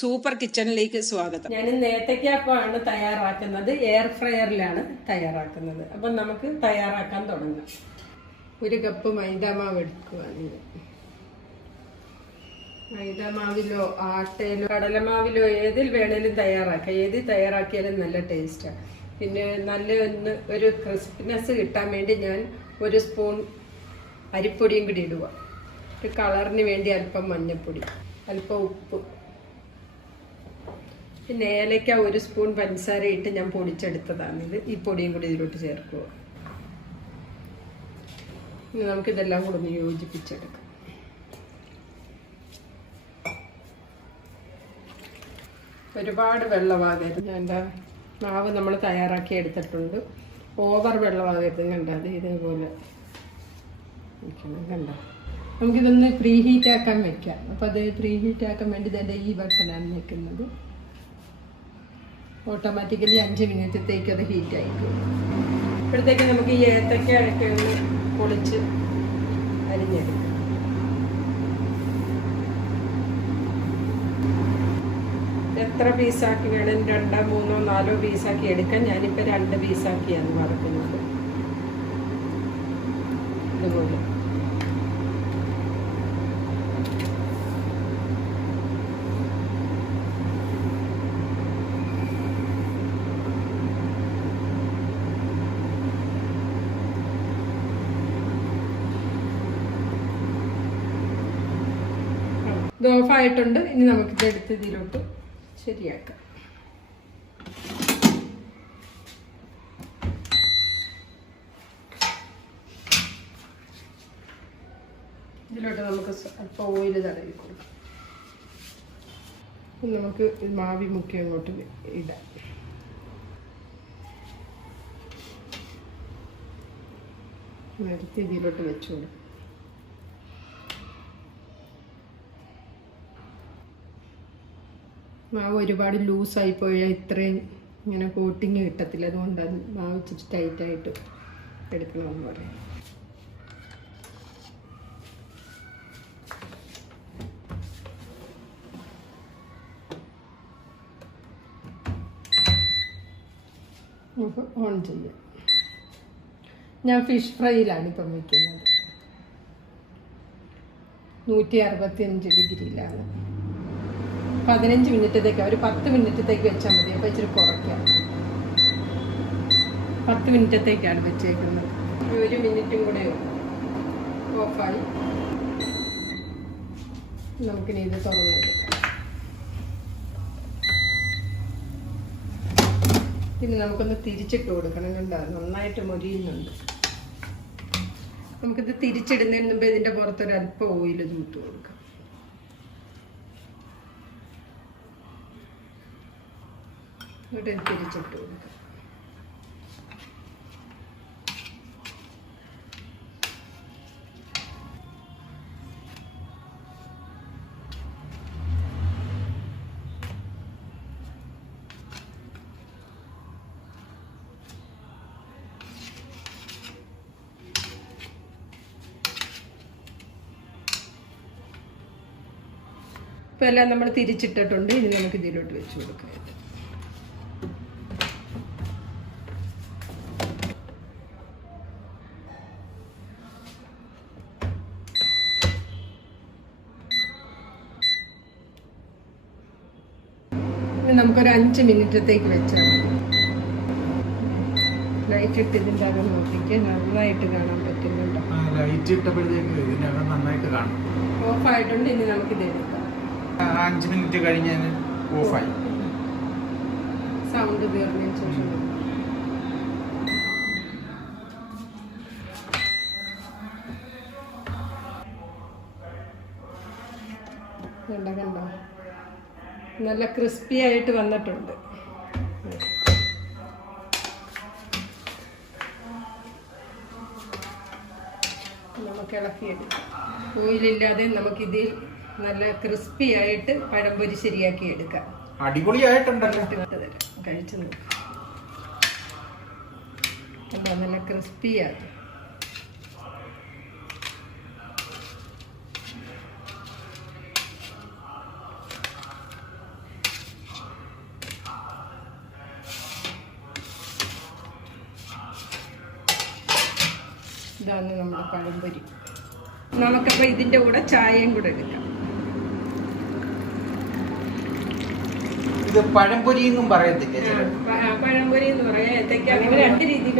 Super കിച്ചണിലേക്ക് സ്വാഗതം. ഞാൻ നേത്തയ്ക്കാപ്പമാണ് തയ്യാറാക്കുന്നത്. എയർ ഫ്രയറിലാണ് തയ്യാറാക്കുന്നത്. അപ്പം നമുക്ക് തയ്യാറാക്കാൻ തുടങ്ങാം. ഒരു കപ്പ് മൈദാമാവ് എടുക്കുകയാണ് മൈദാമാവിലോ ആട്ടയിലോ കടലമാവിലോ ഏതിൽ വേണേലും തയ്യാറാക്കാം. ഏതിൽ തയ്യാറാക്കിയാലും നല്ല ടേസ്റ്റാണ് പിന്നെ നല്ല ഒന്ന് ഒരു ക്രിസ്പിനെസ് കിട്ടാൻ വേണ്ടി ഞാൻ ഒരു സ്പൂൺ അരിപ്പൊടിയും കൂടി ഇടുക. ഒരു കളറിന് വേണ്ടി അല്പം മഞ്ഞൾപ്പൊടി അല്പം ഉപ്പ്. പിന്നെ ഏലയ്ക്ക ഒരു സ്പൂൺ പഞ്ചസാര ഇട്ട് ഞാൻ പൊടിച്ചെടുത്തതാണ്. ഇത് ഈ പൊടിയും കൂടി ഇതിലോട്ട് ചേർക്കുക. ഇനി നമുക്കിതെല്ലാം കൂടെ ഒന്ന് യോജിപ്പിച്ചെടുക്കാം. ഒരുപാട് വെള്ളമാകരുത്. ഞാൻ മാവ് നമ്മൾ തയ്യാറാക്കി എടുത്തിട്ടുണ്ട്. ഓവർ വെള്ളമാകരുത് കണ്ട? അത് ഇതേപോലെ കണ്ട? നമുക്കിതൊന്ന് പ്രീ ഹീറ്റ് ആക്കാൻ വെക്കാം. അപ്പോൾ അത് പ്രീ ഹീറ്റ് ആക്കാൻ വേണ്ടി ഇതിന്റെ ഈ ബട്ടണാണ് നിൽക്കുന്നത്. ഓട്ടോമാറ്റിക്കലി അഞ്ച് മിനിറ്റത്തേക്ക് അത് ഹീറ്റ് ആയിക്കും ഇപ്പോഴത്തേക്ക് നമുക്ക് ഈ ഏത്തക്ക ഒന്ന് പൊളിച്ച് അരിഞ്ഞെടുക്കാം. എത്ര പീസാക്കി വേണം? രണ്ടോ മൂന്നോ നാലോ പീസാക്കി എടുക്കാൻ ഞാനിപ്പോൾ രണ്ട് പീസാക്കിയാണ് വറക്കുന്നത്. ഇതുപോലെ. ഇത് ഓഫായിട്ടുണ്ട് ഇനി നമുക്കിത് എടുത്ത് ഇതിലോട്ട് ശരിയാക്കാം. ഇതിലോട്ട് നമുക്ക് അല്പം ഓയിൽ തടവി കൊടുക്കാം. നമുക്ക് മാവി മുക്കി അങ്ങോട്ട് ഇടാം. നേരത്തെ ഇതിലോട്ട് വെച്ചോളൂ. മാവ് ഒരുപാട് ലൂസായി പോയാൽ ഇത്രയും ഇങ്ങനെ കോട്ടിങ് കിട്ടത്തില്ല. അത് മാവ് ഇച്ചിരി ടൈറ്റായിട്ട് എടുക്കണമെന്ന് പറയാം ഓൺ ചെയ്യാം. ഞാൻ ഫിഷ് ഫ്രൈയിലാണ് ഇപ്പം വയ്ക്കുന്നത് നൂറ്റി അറുപത്തി അഞ്ച് ഡിഗ്രിയിലാണ് പതിനഞ്ച് മിനിറ്റത്തേക്ക് ഒരു പത്ത് മിനിറ്റത്തേക്ക് വെച്ചാൽ മതി. അപ്പോൾ ഇച്ചിരി കുറയ്ക്കാം. പത്ത് മിനിറ്റത്തേക്കാണ് വെച്ചേക്കുന്നത്. ഒരു മിനിറ്റും കൂടെ ഓഫായി. നമുക്കിനി ഇത് തുറന്നെടുക്കാം. ഇനി നമുക്കൊന്ന് തിരിച്ചിട്ട് കൊടുക്കണം. കണ്ടോ? നന്നായിട്ട് മൊരിയുന്നുണ്ട്. നമുക്കിത് തിരിച്ചിടുന്നതിന് മുമ്പ് ഇതിന്റെ പുറത്തൊരു അല്പം ഓയിൽ തൂത്ത് കൊടുക്കാം. ഇവിടെ തിരിച്ചിട്ട് കൊടുക്കാം. ഇപ്പോൾ എല്ലാം നമ്മൾ തിരിച്ചിട്ടിട്ടുണ്ട്. ഇനി നമുക്ക് ഇതിലോട്ട് വെച്ച് കൊടുക്കാം. നമുക്കൊരു അഞ്ച് മിനിറ്റത്തേക്ക് വെച്ചാൽ മതി. ലൈറ്റ് ഇട്ട് ഇതിന്റെ അകം നോക്കിക്ക് നന്നായിട്ട് കാണാൻ പറ്റുന്നുണ്ടോ. ലൈറ്റ് ഇട്ടപ്പോഴത്തേക്ക് ഇതിനകം നന്നായിട്ട് കാണും. ഓഫായിട്ടുണ്ട് ഇനി നമുക്കിത് എടുക്കാം. അഞ്ച് മിനിറ്റ് കഴിഞ്ഞാൽ ഓഫായി സൗണ്ട് തീർന്നതിന് ശേഷം. കണ്ടോ കണ്ടോ? നല്ല ക്രിസ്പി ആയിട്ട് വന്നിട്ടുണ്ട്. നമുക്ക് ഇളക്കിയെടുക്കാം. ഓയിലില്ലാതെ നമുക്കിതിൽ നല്ല ക്രിസ്പി ആയിട്ട് പഴംപൊരി ശരിയാക്കി എടുക്കാം. അടിപൊളിയായിട്ടുണ്ടല്ലോ? കഴിച്ചു നോക്കാം. നല്ല ക്രിസ്പിയാണ് ഇതാണ് നമ്മുടെ പഴംപൊരി. നമുക്കപ്പോൾ ഇതിന്റെ കൂടെ ചായയും കൂടെ എടുക്കാം. ഇത് പഴംപൊരി എന്നും പറയത്തില്ല പഴംപൊരി എന്ന് പറയാം അങ്ങനെ രണ്ട് രീതിയിൽ